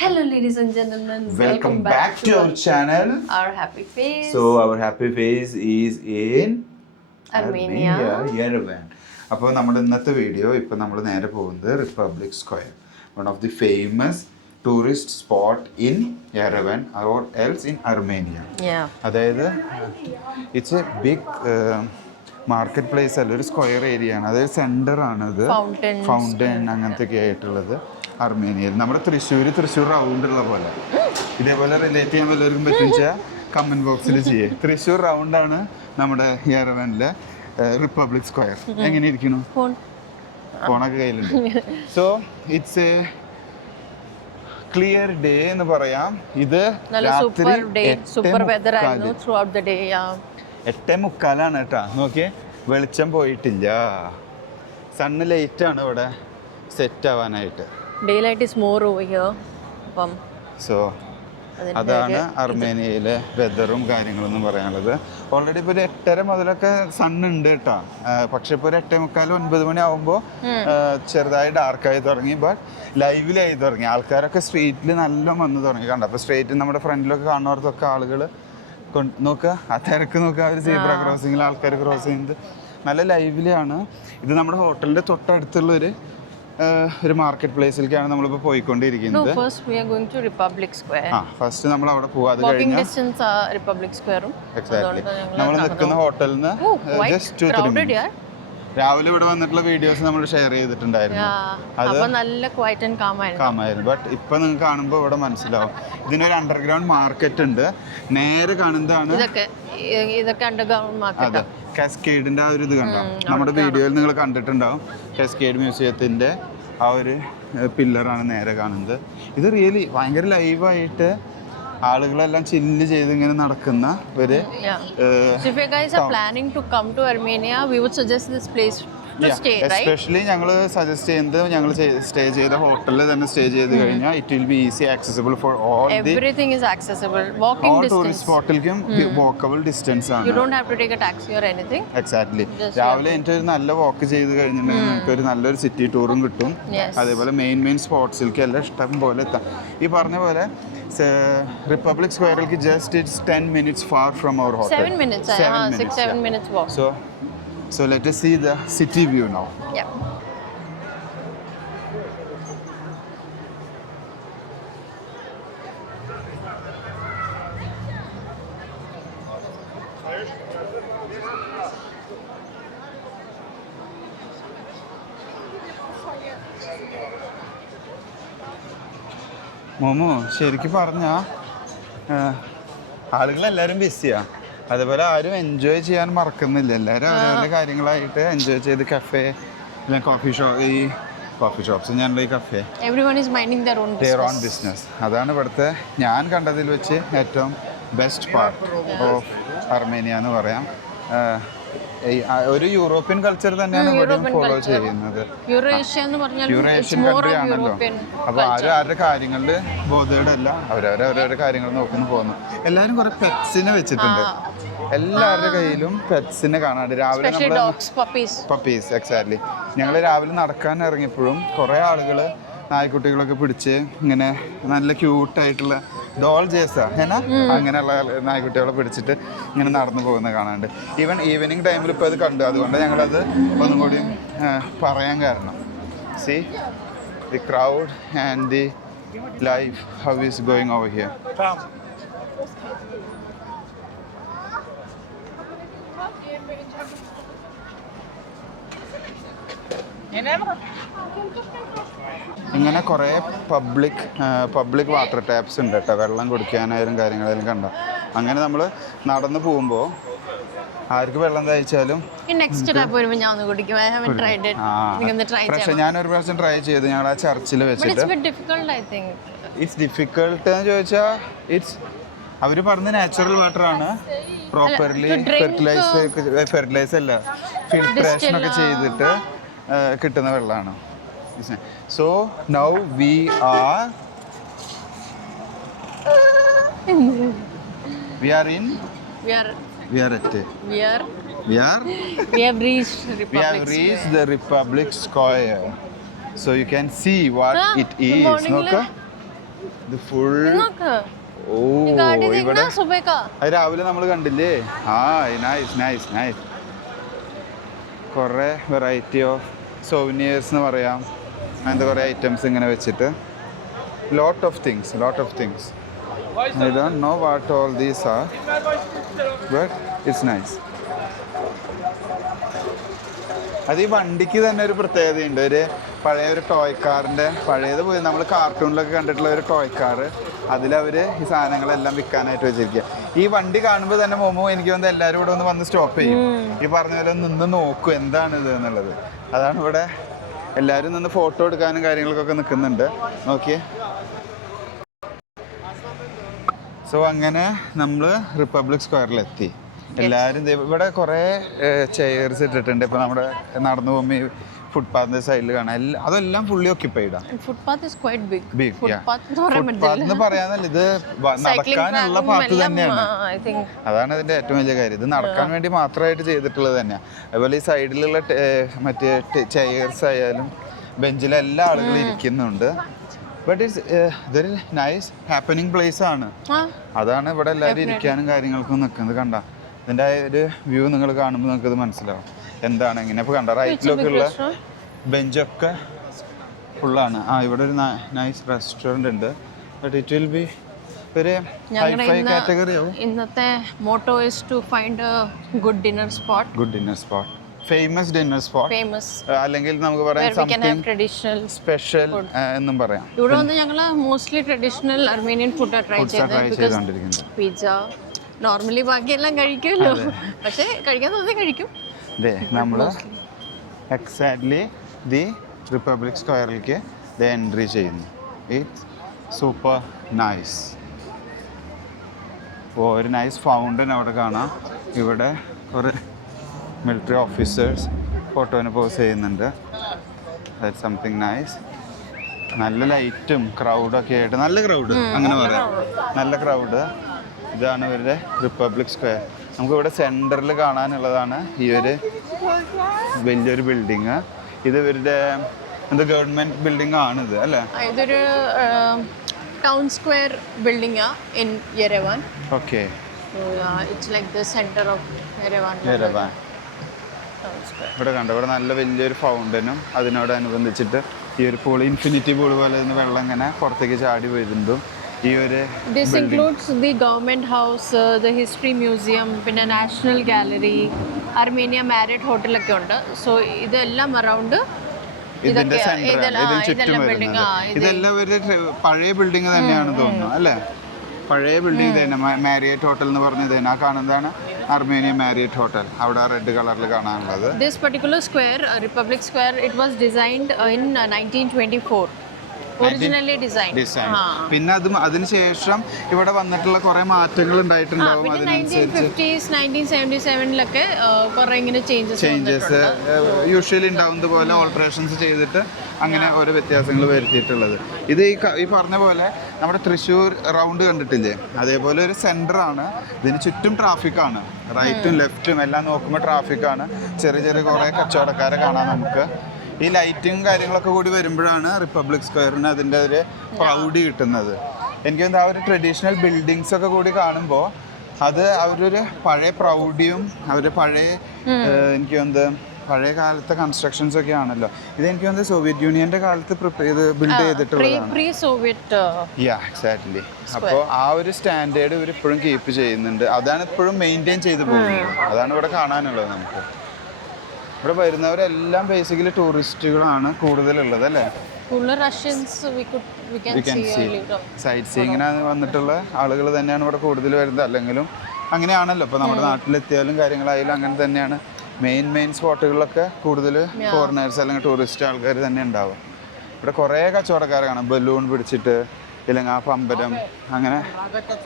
Hello, ladies and gentlemen. Welcome back to our channel. Our happy face. So our happy face is in Armenia. Yerevan. അപ്പോൾ നമ്മുടെ ഇന്നത്തെ video ഇപ്പോൾ നമ്മൾ നേരെ പോകുന്നത് republic square, one of the famous tourist spot in Yerevan or else in Armenia. അതായത് it's a big market place അല്ല, ഒരു സ്ക്വയർ ഏരിയ ആണ്. അതായത് സെൻറ്റർ ആണത്, ഫൗണ്ടൻ അങ്ങനത്തെ ഒക്കെ ആയിട്ടുള്ളത് അർമേനിയയിൽ. നമ്മുടെ തൃശ്ശൂർ റൗണ്ട് ഉള്ള പോലെ. ഇതേപോലെ റിലേറ്റ് ചെയ്യാൻ വല്ലവർക്കും പറ്റുക കമൻറ്റ് ബോക്സിൽ ചെയ്യേ. തൃശ്ശൂർ റൗണ്ടാണ് നമ്മുടെ യെറവനിലെ റിപ്പബ്ലിക് സ്ക്വയർ. എങ്ങനെ ഇരിക്കുന്നു? ഫോണൊക്കെ കയ്യിലുണ്ട്. So it's A clear day എന്ന് പറയാം. ഇത് രാത്രി 8:45 കേട്ടോ. നോക്കിയേ, വെളിച്ചം പോയിട്ടില്ല. സണ്ണ് ലേറ്റ് ആണ് ഇവിടെ സെറ്റ് ആവാനായിട്ട്. Daylight is more over here. So അതാണ് അർമേനിയയിലെ വെതറും കാര്യങ്ങളൊന്നും പറയാനുള്ളത്. ഓൾറെഡി ഇപ്പോൾ ഒരു 8:30 മുതലൊക്കെ സണ്ണുണ്ട് കേട്ടോ. പക്ഷെ ഇപ്പോൾ ഒരു 8:45 9 മണി ആകുമ്പോൾ ചെറുതായി ഡാർക്കായി തുടങ്ങി. ബട്ട് ലൈവിലായി തുടങ്ങി. ആൾക്കാരൊക്കെ സ്ട്രീറ്റിൽ നല്ല വന്ന് തുടങ്ങി. കണ്ട അപ്പോൾ സ്ട്രീറ്റിൽ നമ്മുടെ ഫ്രണ്ടിലൊക്കെ കാണുന്നവർക്കൊക്കെ ആളുകൾ നോക്കുക, ആ തിരക്ക് നോക്കുക. ഒരു സീബ്ര ക്രോസിങ്ങിൽ ആൾക്കാർ ക്രോസ് ചെയ്യുന്നത് നല്ല ലൈവിലാണ്. ഇത് നമ്മുടെ ഹോട്ടലിൻ്റെ തൊട്ടടുത്തുള്ളൊരു മാർക്കറ്റ് പ്ലേസിലേക്കാണ് നമ്മളിപ്പോൾ പോയിക്കൊണ്ടിരിക്കുന്നത്. ഫസ്റ്റ് നമ്മൾ അവിടെ പോവാ. അത് കഴിഞ്ഞാൽ എക്സാക്ട്ലി നമ്മൾ നിൽക്കുന്ന ഹോട്ടലിൽ നിന്ന് ജസ്റ്റ് 2-3 മിനിറ്റ്. രാവിലെ ഇവിടെ വന്നിട്ടുള്ള വീഡിയോസ് നമ്മൾ ഷെയർ ചെയ്തിട്ടുണ്ടായിരുന്നു. അത് നല്ല കാമായിരുന്നു. ബട്ട് ഇപ്പൊ നിങ്ങൾക്ക് കാണുമ്പോൾ ഇവിടെ മനസ്സിലാവും ഇതിനൊരു അണ്ടർഗ്രൗണ്ട് മാർക്കറ്റ് ഉണ്ട്. നേരെ കാണുന്നതാണ് അതെ കാസ്കേഡിന്റെ ആ ഒരു ഇത് കണ്ടോ. നമ്മുടെ വീഡിയോയിൽ നിങ്ങൾ കണ്ടിട്ടുണ്ടാവും. കാസ്കേഡ് മ്യൂസിയത്തിന്റെ ആ ഒരു പില്ലറാണ് നേരെ കാണുന്നത്. ഇത് റിയലി ഭയങ്കര ലൈവായിട്ട് ആളുകളെല്ലാം ചില്ല് ചെയ്ത് ഇങ്ങനെ നടക്കുന്ന ഒരു എസ്പെഷ്യലി ഞങ്ങൾ സജസ്റ്റ് ചെയ്യുന്നത് ഞങ്ങൾ സ്റ്റേ ചെയ്ത ഹോട്ടലിൽ തന്നെ സ്റ്റേ ചെയ്ത് കഴിഞ്ഞാൽ it will be easy accessible for all tourist സ്പോട്ടിലേക്കും വാക്കബിൾ ഡിസ്റ്റൻസ് ആണ്. എക്സാക്ട്ലി. രാവിലെ എനിക്ക് ഒരു നല്ല വാക്ക് ചെയ്ത് കഴിഞ്ഞിട്ടുണ്ടെങ്കിൽ നിങ്ങൾക്ക് ഒരു നല്ലൊരു സിറ്റി ടൂറും കിട്ടും. അതേപോലെ മെയിൻ സ്പോട്ട്സിലേക്ക് എല്ലാം ഇഷ്ടം പോലെ എത്താം. ഈ പറഞ്ഞ പോലെ റിപ്പബ്ലിക് സ്ക്വയറിലേക്ക് just it's 10 minutes far from our hotel. 7 minutes walk. So let us see the city view now. Yeah. Momo ശരിക്കും പറഞ്ഞാൽ ആളുകളെല്ലാവരും ബിസിയാണ്. അതേപോലെ ആരും എൻജോയ് ചെയ്യാൻ മറക്കുന്നില്ല. എല്ലാവരും അവരവരുടെ കാര്യങ്ങളായിട്ട് എൻജോയ് ചെയ്ത് കഫേ കോഫി ഷോപ്സ് ഞങ്ങളുടെ ഈ കഫേ their own business. അതാണ് ഇവിടുത്തെ ഞാൻ കണ്ടതിൽ വെച്ച് ഏറ്റവും ബെസ്റ്റ് പാർട്ട് ഓഫ് അർമേനിയ എന്ന് പറയാം. ഒരു യൂറോപ്യൻ കൾച്ചർ തന്നെയാണ് ഇവിടെ ഫോളോ ചെയ്യുന്നത്. യൂറേഷ്യൻ കൺട്രി ആണല്ലോ. അപ്പോൾ ആരും ആരുടെ കാര്യങ്ങളിൽ ബോധേഡല്ല. അവരവരുടെ കാര്യങ്ങൾ നോക്കുന്നു പോകുന്നു. എല്ലാവരും കുറെ പെറ്റ്സിനെ വെച്ചിട്ടുണ്ട്. എല്ലാവരുടെ കയ്യിലും പെറ്റ്സിനെ കാണാണ്ട്. രാവിലെ നമ്മൾ പപ്പീസ് എക്സാക്ട്ലി. ഞങ്ങൾ രാവിലെ നടക്കാൻ ഇറങ്ങിയപ്പോഴും കുറേ ആളുകൾ നായ്ക്കുട്ടികളൊക്കെ പിടിച്ച് ഇങ്ങനെ നല്ല ക്യൂട്ടായിട്ടുള്ള ഡോൾ ജേഴ്സാ അങ്ങനെയുള്ള നായ്ക്കുട്ടികളെ പിടിച്ചിട്ട് ഇങ്ങനെ നടന്നു പോകുന്നത് കാണാണ്ട്. ഈവനിങ് ടൈമിൽ ഇപ്പോൾ അത് കണ്ടു. അതുകൊണ്ട് ഞങ്ങളത് ഒന്നും കൂടി പറയാൻ കാരണം. C the crowd and the life how is going over here. ഇങ്ങനെ കുറേ പബ്ലിക് വാട്ടർ ടാപ്സ് ഉണ്ട് കേട്ടോ. വെള്ളം കുടിക്കാനായാലും കാര്യങ്ങളായാലും കണ്ട. അങ്ങനെ നമ്മൾ നടന്നു പോകുമ്പോൾ ആർക്ക് വെള്ളം തയ്ച്ചാലും പക്ഷെ ഞാനൊരു പ്രാവശ്യം ട്രൈ ചെയ്തു. ഞങ്ങൾ ആ ചർച്ചിൽ വെച്ചിട്ട് ഇറ്റ്സ് ഡിഫിക്കൾട്ട് എന്ന് ചോദിച്ചാൽ അവർ പറഞ്ഞ നാച്ചുറൽ വാട്ടർ ആണ്. പ്രോപ്പർലി ഫെർട്ടിലൈസ് അല്ല, ഫിൽട്രേഷൻ ഒക്കെ ചെയ്തിട്ട് കിട്ടുന്ന വെള്ളമാണ്. So now we are we have reached the Republic Square. So you can see what it is. ഇത് ഫുൾ നോക്ക് ഓ गाड़ी ഇവിടെ देखना सुबह का അത് രാവിലെ നമ്മൾ കണ്ടില്ലേ ആ നൈസ് നൈസ് നൈസ് കുറേ വെറൈറ്റി ഓഫ് സോവിനിയേഴ്സ് എന്ന് പറയാം അങ്ങനത്തെ കുറേ ഐറ്റംസ് ഇങ്ങനെ വെച്ചിട്ട് lot of things I don't know what all these are but it's nice അത് ഈ വണ്ടിക്ക് തന്നെ ഒരു പ്രത്യേകതയുണ്ട് ഒരു പഴയ ഒരു ടോയ് കാറിൻ്റെ പഴയത് പോയി നമ്മൾ കാർട്ടൂണിലൊക്കെ കണ്ടിട്ടുള്ള ഒരു ടോയ് കാറ് അതിലവർ ഈ സാധനങ്ങളെല്ലാം വിൽക്കാനായിട്ട് വെച്ചിരിക്കുക ഈ വണ്ടി കാണുമ്പോൾ തന്നെ മോമോ എനിക്ക് വന്ന് എല്ലാവരും ഇവിടെ ഒന്ന് വന്ന് സ്റ്റോപ്പ് ചെയ്യും ഈ പറഞ്ഞ പോലെ നിന്ന് നോക്കും എന്താണിത് എന്നുള്ളത് അതാണ് ഇവിടെ എല്ലാവരും നിന്ന് ഫോട്ടോ എടുക്കാനും കാര്യങ്ങൾക്കൊക്കെ നിൽക്കുന്നുണ്ട് നോക്കിയേ സോ അങ്ങനെ നമ്മൾ റിപ്പബ്ലിക് സ്ക്വയറിലെത്തി എല്ലാവരും ഇവിടെ കുറേ ചെയർസ് ഇട്ടിട്ടുണ്ട് ഇപ്പോൾ നമ്മുടെ നടന്നു പോകുമ്പോൾ ഈ ഫുട്പാത്തിൻ്റെ സൈഡിൽ കാണാം അതെല്ലാം ഫുള്ളി ഓക്യുപ്പൈഡാണ് ഫുട്പാത്ത് പറയാന്നല്ല ഇത് നടക്കാനുള്ള പാത്ത് തന്നെയാണ് അതാണ് ഇതിൻ്റെ ഏറ്റവും വലിയ കാര്യം ഇത് നടക്കാൻ വേണ്ടി മാത്രമായിട്ട് ചെയ്തിട്ടുള്ളത് തന്നെയാണ് അതുപോലെ ഈ സൈഡിലുള്ള മറ്റേ ചെയർസ് ആയാലും ബെഞ്ചിലെല്ലാ ആളുകളും ഇരിക്കുന്നുണ്ട് ബട്ട് ഇതൊരു നൈസ് ഹാപ്പനിങ് പ്ലേസ് ആണ് അതാണ് ഇവിടെ എല്ലാവരും ഇരിക്കാനും കാര്യങ്ങൾക്കും നിൽക്കുന്നത് കണ്ട ഇതിൻ്റെ ഒരു വ്യൂ നിങ്ങൾ കാണുമ്പോൾ നിങ്ങൾക്കത് മനസ്സിലാവും എന്താണ് എങ്ങനെ ഇപ്പോൾ കണ്ട റൈറ്റിലൊക്കെ ഉള്ള ബെഞ്ചൊക്കെ ഫുള്ളാണ് ഇവിടെ ഒരു നൈസ് റെസ്റ്റോറൻറ്റ് ഉണ്ട് ബട്ട് ഇറ്റ് വിൽ ബി ഒരു ഹൈഫൈ കാറ്റഗറി ആവും ഇന്നത്തെ motto is to find good dinner spot famous dinner spot അല്ലെങ്കിൽ നമുക്ക് പറയാം സംതിങ് ട്രഡീഷണൽ സ്പെഷ്യൽ എന്നും പറയാം ഇവിടെ വന്ന് ഞങ്ങൾ mostly traditional Armenian food try ചെയ്തുകൊണ്ടിരിക്കുന്നത് പിസ്സ നോർമലി ബാക്കിയെല്ലാം കഴിക്കുമല്ലോ പക്ഷേ കഴിക്കാൻ തോന്നി കഴിക്കും നമ്മൾ എക്സാക്ട്ലി ദി റിപ്പബ്ലിക് സ്ക്വയറിലേക്ക് എൻട്രി ചെയ്യുന്നു ഇറ്റ്സ് സൂപ്പർ നൈസ് ഒരു നൈസ് ഫൗണ്ടൻ അവിടെ കാണാം ഇവിടെ കുറേ മിലിറ്ററി ഓഫീസേഴ്സ് ഫോട്ടോന് പോസ് ചെയ്യുന്നുണ്ട് ദാറ്റ്സ് സംതിങ് നൈസ് നല്ല ലൈറ്റും ക്രൗഡൊക്കെ ആയിട്ട് നല്ല ക്രൗഡ് അങ്ങനെ പറയാം നല്ല ക്രൗഡ് ഇതാണ് ഇവരുടെ റിപ്പബ്ലിക് സ്ക്വയർ നമുക്കിവിടെ സെൻറ്ററിൽ കാണാനുള്ളതാണ് ഈ ഒരു വലിയൊരു ബിൽഡിങ് ഇത് ഇവരുടെ എന്താ ഗവൺമെൻറ് ബിൽഡിംഗ് ആണിത് അല്ലേ ഇതൊരു town square building in Yerevan okay it's like the centre of Yerevan ഇവിടെ കണ്ടോ ഇവിടെ നല്ല വലിയൊരു ഫൗണ്ടനും അതിനോടനുബന്ധിച്ചിട്ട് ഈ ഒരു പൂൾ ഇൻഫിനിറ്റി പൂൾ പോലെ വെള്ളം ഇങ്ങനെ പുറത്തേക്ക് ചാടി വരുന്നതും ഈ ഒരു this includes the government house the history museum പിന്നെ നാഷണൽ ഗാലറി അർമേനിയ മാരിയറ്റ് ഹോട്ടലൊക്കെ ഉണ്ട് സോ ഇതെല്ലാം അറൗണ്ട് ഇതിന്റെ സെന്ററാണ് ഇതിന് ചുറ്റും വരുന്നത് ഇതെല്ലാം ഒരു പഴയ ബിൽഡിംഗ് തന്നെയാണ് തോന്നുന്നു അല്ലേ പഴയ ബിൽഡിംഗ് തന്നെ മാരിയറ്റ് ഹോട്ടൽ എന്ന് പറഞ്ഞത് തന്നെ ആ കാണുന്നതാണ് അർമേനിയ മാരിയറ്റ് ഹോട്ടൽ അവിടെ റെഡ് കളറിൽ കാണാനുള്ളത് this particular square republic square it was designed in 1924 originally design പിന്നെ അതിനുശേഷം ഇവിടെ വന്നിട്ടുള്ള കുറെ മാറ്റങ്ങൾ ഉണ്ടായിട്ടുണ്ടാവും ചേഞ്ചസ് യൂഷ്വലി ഉണ്ടാവുന്നത് പോലെ ഓൾട്ടറേഷൻസ് ചെയ്തിട്ട് അങ്ങനെ ഓരോ വ്യത്യാസങ്ങൾ വരുത്തിയിട്ടുള്ളത് ഇത് ഈ പറഞ്ഞ പോലെ നമ്മുടെ തൃശ്ശൂർ റൗണ്ട് കണ്ടിട്ടില്ലേ അതേപോലെ ഒരു സെന്ററാണ് ഇതിന് ചുറ്റും ട്രാഫിക്കാണ് റൈറ്റും ലെഫ്റ്റും എല്ലാം നോക്കുമ്പോൾ ട്രാഫിക്കാണ് ചെറിയ ചെറിയ കുറേ കച്ചവടക്കാരെ കാണാം നമുക്ക് ഈ ലൈറ്റിങ് കാര്യങ്ങളൊക്കെ കൂടി വരുമ്പോഴാണ് റിപ്പബ്ലിക് സ്ക്വയറിന് അതിൻ്റെ ഒരു പ്രൗഡി കിട്ടുന്നത് എനിക്ക് തോന്നുന്നു ആ ഒരു ട്രഡീഷണൽ ബിൽഡിങ്സ് ഒക്കെ കൂടി കാണുമ്പോൾ അത് അവരൊരു പഴയ പ്രൗഡിയും അവർ പഴയ എനിക്ക് തോന്നുന്നത് പഴയ കാലത്തെ കൺസ്ട്രക്ഷൻസ് ഒക്കെ ആണല്ലോ ഇത് എനിക്ക് തോന്നുന്നത് സോവിയറ്റ് യൂണിയന്റെ കാലത്ത് ബിൽഡ് ചെയ്തിട്ടുള്ളതാണ് എക്സാക്ട്ലി അപ്പോൾ ആ ഒരു സ്റ്റാൻഡേർഡ് ഇവർ ഇപ്പോഴും കീപ്പ് ചെയ്യുന്നുണ്ട് അതാണ് ഇപ്പോഴും മെയിൻറ്റെയിൻ ചെയ്ത് പോകുന്നത് അതാണ് ഇവിടെ കാണാനുള്ളത് നമുക്ക് ഇവിടെ വരുന്നവരെല്ലാം ബേസിക്കലി ടൂറിസ്റ്റുകളാണ് കൂടുതലുള്ളത് അല്ലേ സൈറ്റ് സീയിങ്ങിന് വന്നിട്ടുള്ള ആളുകൾ തന്നെയാണ് ഇവിടെ കൂടുതൽ വരുന്നത് അല്ലെങ്കിലും അങ്ങനെയാണല്ലോ ഇപ്പോൾ നമ്മുടെ നാട്ടിലെത്തിയാലും കാര്യങ്ങളായാലും അങ്ങനെ തന്നെയാണ് മെയിൻ സ്പോട്ടുകളിലൊക്കെ കൂടുതൽ ഫോറിനേഴ്സ് അല്ലെങ്കിൽ ടൂറിസ്റ്റ് ആൾക്കാർ തന്നെ ഉണ്ടാവും ഇവിടെ കുറേ കച്ചവടക്കാരെ കാണാം ബലൂൺ പിടിച്ചിട്ട് ഇല്ലെങ്കിൽ ആ പമ്പരം അങ്ങനെ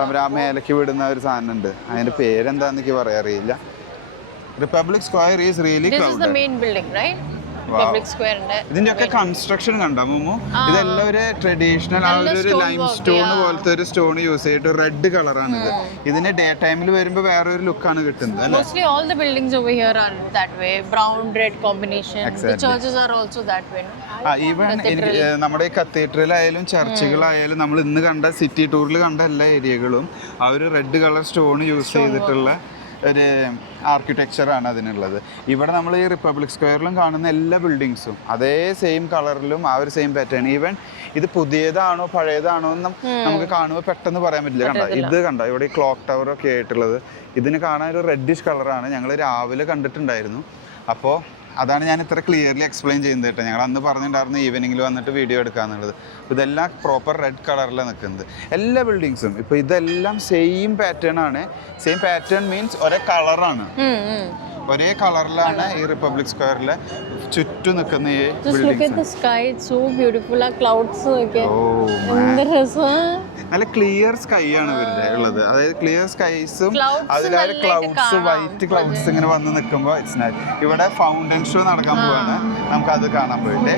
അവർ ആ മേലേക്ക് വിടുന്ന ഒരു സാധനം ഉണ്ട് അതിൻ്റെ പേരെന്താന്ന് എനിക്ക് പറയാൻ അറിയില്ല Republic Square is really crowded. This is the main building, right? Public സ്ക്വയറിന്റെ. ഇതിന്റെ ഒക്കെ കൺസ്ട്രക്ഷൻ കണ്ടോ മുമ്മു? ഇതെല്ലാം ഒരു ട്രഡീഷണൽ ആ ഒരു ലൈം സ്റ്റോൺ പോലത്തെ ഒരു സ്റ്റോൺ യൂസ് ചെയ്തിട്ട് റെഡ് കളറാണ് ഇത്. ഇതിന് ഡേ ടൈമിൽ വരുമ്പോൾ വേറെ ഒരു ലുക്കാണ് കിട്ടുന്നത് അല്ലേ? Mostly all the buildings over here are that way, brown red combination. The churches are also that way. Even നമ്മുടെ ഈ കത്തീഡ്രലായാലും ചർച്ചുകളായാലും നമ്മൾ ഇന്ന് കണ്ട സിറ്റി ടൂറിൽ കണ്ട എല്ലാ ഏരിയകളും ആ ഒരു റെഡ് കളർ സ്റ്റോൺ യൂസ് ചെയ്തിട്ടുള്ള ഒരു ആർക്കിടെക്ചറാണ് അതിനുള്ളത്. ഇവിടെ നമ്മൾ ഈ റിപ്പബ്ലിക് സ്ക്വയറിലും കാണുന്ന എല്ലാ ബിൽഡിങ്സും അതേ സെയിം കളറിലും ആ ഒരു സെയിം പാറ്റേൺ. ഈവൻ ഇത് പുതിയതാണോ പഴയതാണോ എന്നും നമുക്ക് കാണുമ്പോൾ പെട്ടെന്ന് പറയാൻ പറ്റില്ല. കണ്ടോ ഇത് കണ്ടോ ഇവിടെ ഈ ക്ലോക്ക് ടവർ ഒക്കെ ആയിട്ടുള്ളത്. ഇതിന് കാണാൻ ഒരു റെഡിഷ് കളറാണ്. ഞങ്ങൾ രാവിലെ കണ്ടിട്ടുണ്ടായിരുന്നു. അപ്പോൾ അതാണ് ഞാൻ ഇത്ര ക്ലിയർലി എക്സ്പ്ലെയിൻ ചെയ്യുന്നത് കേട്ടോ. ഞങ്ങൾ അന്ന് പറഞ്ഞിട്ടുണ്ടായിരുന്നു ഈവനിങ്ങിൽ വന്നിട്ട് വീഡിയോ എടുക്കാന്നുള്ളത്. അപ്പോൾ ഇതെല്ലാം പ്രോപ്പർ റെഡ് കളറിലാണ് നിൽക്കുന്നത് എല്ലാ ബിൽഡിങ്സും. ഇപ്പോൾ ഇതെല്ലാം സെയിം പാറ്റേൺ ആണ്. സെയിം പാറ്റേൺ മീൻസ് ഒരേ കളറാണ്, ഒരേ കളറിലാണ് ഈ റിപ്പബ്ലിക് സ്ക്വയറിലെ ചുറ്റും നിൽക്കുന്ന ഈ ബിൽഡിങ്സ്. നല്ല ക്ലിയർ സ്കൈ ആണ് ഇവരുടെ ഉള്ളത്. അതായത് ക്ലിയർ സ്കൈസും അതിലൊരു ക്ലൗഡ്സ്, വൈറ്റ് ക്ലൗഡ്സ് ഇങ്ങനെ വന്ന് നിൽക്കുമ്പോൾ ഇറ്റ്സ് നൈസ്. ഇവിടെ ഫൗണ്ടൻ ഷോ നടക്കാൻ പോവാണ്. നമുക്കത് കാണാൻ പോയിട്ടേ.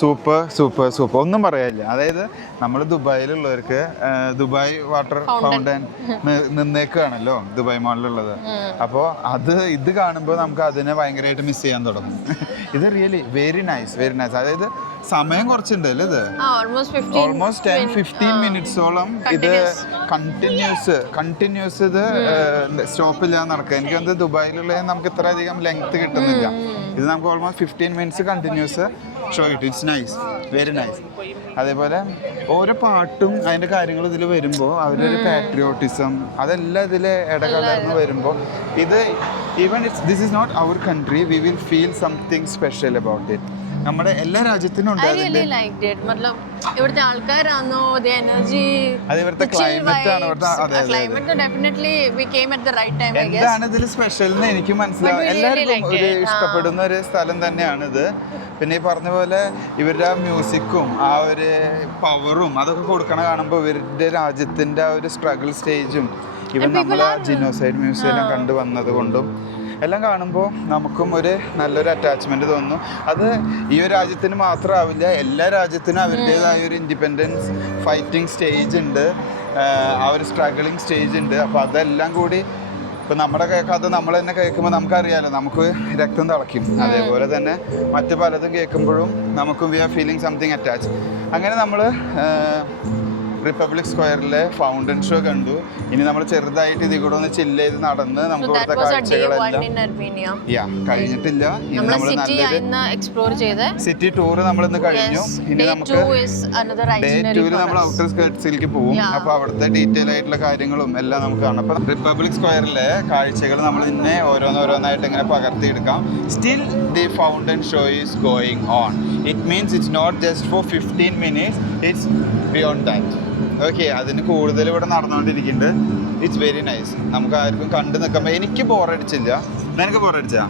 സൂപ്പർ സൂപ്പർ സൂപ്പർ, ഒന്നും പറയാനില്ല. അതായത് നമ്മൾ ദുബായിലുള്ളവർക്ക് ദുബായ് വാട്ടർ ഫൗണ്ടൻ നിന്നേക്കാണല്ലോ ദുബായ് മോളിലുള്ളത്. അപ്പോൾ ഇത് കാണുമ്പോൾ നമുക്ക് അതിനെ ഭയങ്കരമായിട്ട് മിസ് ചെയ്യാൻ തുടങ്ങും. ഇത് really very nice, very nice. അതായത് സമയം കുറച്ചുണ്ട് അല്ലേ? ഇത് ഓൾമോസ്റ്റ് 10-15 മിനിറ്റ്സോളം ഇത് കണ്ടിന്യൂസ് ഇത് സ്റ്റോപ്പില്ലാതെ നടക്കുക. എനിക്ക് തോന്നുന്നത് ദുബായിലുള്ള നമുക്ക് ഇത്ര അധികം ലെങ്ത് കിട്ടുന്നില്ല. ഇത് നമുക്ക് ഓൾമോസ്റ്റ് 15 മിനിറ്റ്സ് കണ്ടിന്യൂസ് ഷോ കിട്ടും. It's nice, very nice. അതേപോലെ ഓരോ പാട്ടും അതിൻ്റെ കാര്യങ്ങളും ഇതിൽ വരുമ്പോൾ അവരൊരു പാട്രിയോട്ടിസം അതെല്ലാം ഇതിൽ ഇടകലർന്ന് വരുമ്പോൾ ഇത് even this is not our country, we will feel something special about it. നമ്മുടെ എല്ലാ രാജ്യത്തിനും ഉണ്ട്. ഇവിടുത്തെ ആൾക്കാരാണോ എനർജി, അത് ഇവിടുത്തെ ക്ലൈമറ്റ് ആണ്. എന്താണ് ഇതിൽ സ്പെഷ്യൽ എന്ന് എനിക്ക് മനസ്സിലാവും. എല്ലാവർക്കും ഒരു ഇഷ്ടപ്പെടുന്ന ഒരു സ്ഥലം തന്നെയാണിത്. പിന്നെ ഈ പറഞ്ഞ പോലെ ഇവരുടെ മ്യൂസിക്കും ആ ഒരു പവറും അതൊക്കെ കൊടുക്കണ കാണുമ്പോൾ ഇവരുടെ രാജ്യത്തിൻ്റെ ആ ഒരു സ്ട്രഗിൾ സ്റ്റേജും ഇവൻ നമ്മൾ ജിനോസൈഡ് മ്യൂസിയം കണ്ടു വന്നത് കൊണ്ടും എല്ലാം കാണുമ്പോൾ നമുക്കും ഒരു നല്ലൊരു അറ്റാച്ച്മെൻറ്റ് തോന്നുന്നു. അത് ഈ ഒരു രാജ്യത്തിന് മാത്രമാവില്ല, എല്ലാ രാജ്യത്തിനും അവരുടേതായ ഒരു ഇൻഡിപെൻഡൻസ് ഫൈറ്റിംഗ് സ്റ്റേജ് ഉണ്ട്, ആ ഒരു സ്ട്രഗിളിങ് സ്റ്റേജ് ഉണ്ട്. അപ്പോൾ അതെല്ലാം കൂടി ഇപ്പം നമ്മുടെ കഥ നമ്മൾ തന്നെ കേൾക്കുമ്പോൾ നമുക്കറിയാലോ, നമുക്ക് രക്തം തിളയ്ക്കും. അതേപോലെ തന്നെ മറ്റ് പലതും കേൾക്കുമ്പോഴും നമുക്കും we are feeling something attach. അങ്ങനെ നമ്മൾ റിപ്പബ്ലിക് സ്ക്വയറിലെ ഫൗണ്ടൻ ഷോ കണ്ടു. ഇനി നമ്മൾ ചെറുതായിട്ട് ഇതിൽ കൂടെ ഒന്ന് ചില്ല് ചെയ്ത് നടന്ന് നമുക്ക് ഇവിടുത്തെ കാഴ്ചകളെല്ലാം കഴിഞ്ഞിട്ടില്ല. ഇനി നമ്മൾ സിറ്റി ടൂർ നമ്മൾ ഇന്ന് കഴിഞ്ഞു. ഇനി നമുക്ക് ഡേ 2 നമ്മൾ ഔട്ടർ സ്കേർട്സിലേക്ക് പോകും. അപ്പോൾ അവിടുത്തെ ഡീറ്റെയിൽ ആയിട്ടുള്ള കാര്യങ്ങളും എല്ലാം നമുക്ക് കാണാം. അപ്പോൾ റിപ്പബ്ലിക് സ്ക്വയറിലെ കാഴ്ചകൾ നമ്മൾ ഇന്നെ ഓരോന്നോരോന്നായിട്ട് ഇങ്ങനെ പകർത്തിയെടുക്കാം. Still the fountain show is going on. It means it's not just for 15 minutes, it's beyond that. Okay, അതിന് കൂടുതൽ ഇവിടെ നടന്നുകൊണ്ടിരിക്കുന്നുണ്ട്. It's very nice. നമുക്ക് ആർക്കും കണ്ടു നിൽക്കുമ്പോൾ എനിക്ക് ബോറടിച്ചില്ല. നിനക്ക് ബോറടിച്ചാ?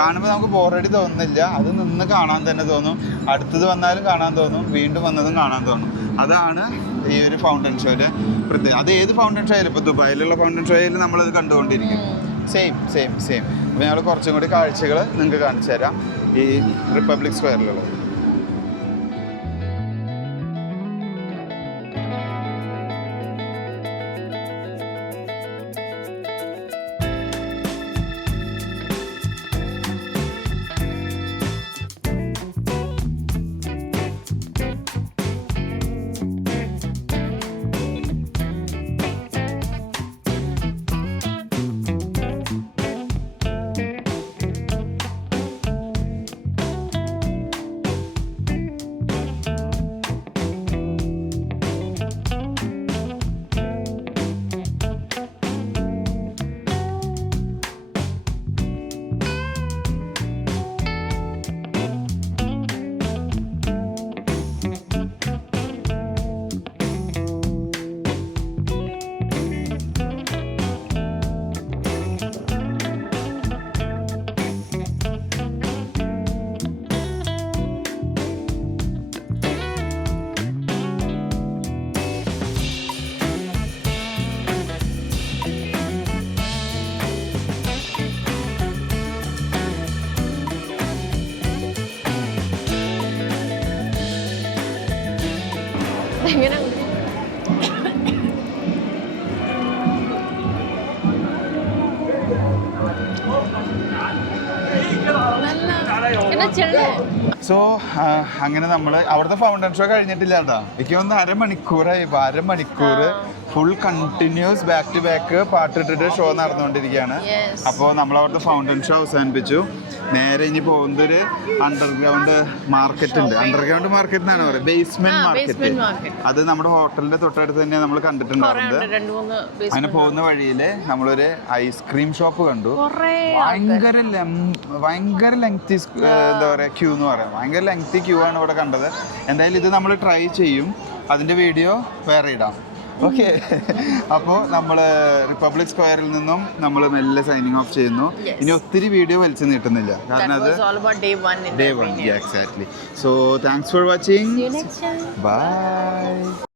കാണുമ്പോൾ നമുക്ക് ബോറടി തോന്നുന്നില്ല. അത് നിന്ന് കാണാൻ തന്നെ തോന്നും. അടുത്തത് വന്നാലും കാണാൻ തോന്നും, വീണ്ടും വന്നതും കാണാൻ തോന്നും. അതാണ് ഈ ഒരു ഫൗണ്ടൻ ഷോയുടെ പ്രത്യേകത. അത് ഏത് ഫൗണ്ടൻ ഷോ ആയാലും, ഇപ്പോൾ ദുബായിലുള്ള ഫൗണ്ടൻ ഷോ ആയാലും നമ്മളത് കണ്ടുകൊണ്ടിരിക്കും. സെയിം. അപ്പോൾ ഞങ്ങൾ കുറച്ചും കൂടി കാഴ്ചകൾ നിങ്ങൾക്ക് കാണിച്ചു തരാം ഈ റിപ്പബ്ലിക് സ്ക്വയറിലുള്ളത്. പിന്നെ ചെള്ളു. സോ അങ്ങനെ നമ്മൾ അവിടുത്തെ ഫൗണ്ടൻ ഷോ കഴിഞ്ഞിട്ടില്ല കേട്ടോ. എനിക്ക് ഒന്ന് അരമണിക്കൂറായി. അരമണിക്കൂർ full continuous back to back പാട്ടിട്ടിട്ട് ഷോ നടന്നുകൊണ്ടിരിക്കുകയാണ്. അപ്പോൾ നമ്മൾ അവിടുത്തെ ഫൗണ്ടൻ ഷോ അവസാനിപ്പിച്ചു. നേരെ ഇനി പോകുന്നത് ഒരു അണ്ടർഗ്രൗണ്ട് മാർക്കറ്റ് ഉണ്ട്. അണ്ടർഗ്രൗണ്ട് മാർക്കറ്റ് എന്നാണ് പറയുക, ബേസ്മെന്റ് മാർക്കറ്റ്. അത് നമ്മുടെ ഹോട്ടലിന്റെ തൊട്ടടുത്ത് തന്നെ നമ്മൾ കണ്ടിട്ടുണ്ടായിരുന്നത്. അങ്ങനെ പോകുന്ന വഴിയിൽ നമ്മളൊരു ഐസ്ക്രീം ഷോപ്പ് കണ്ടു. ഭയങ്കര ലെങ്തി എന്താ പറയുക ക്യൂ എന്ന് പറയാം. ഭയങ്കര ലെങ്തി ക്യൂ ആണ് ഇവിടെ കണ്ടത്. എന്തായാലും ഇത് നമ്മൾ ട്രൈ ചെയ്യും. അതിന്റെ വീഡിയോ വേറെ ഇടാം. ഓക്കെ. അപ്പോൾ നമ്മൾ റിപ്പബ്ലിക് സ്ക്വയറിൽ നിന്നും നമ്മൾ മെല്ലെ സൈനിങ് ഓഫ് ചെയ്യുന്നു. ഇനി ഒത്തിരി വീഡിയോ വലിച്ചു നീട്ടുന്നില്ല, കാരണം അത് day 1. Yeah, exactly. So thanks for watching. See you next time. Bye.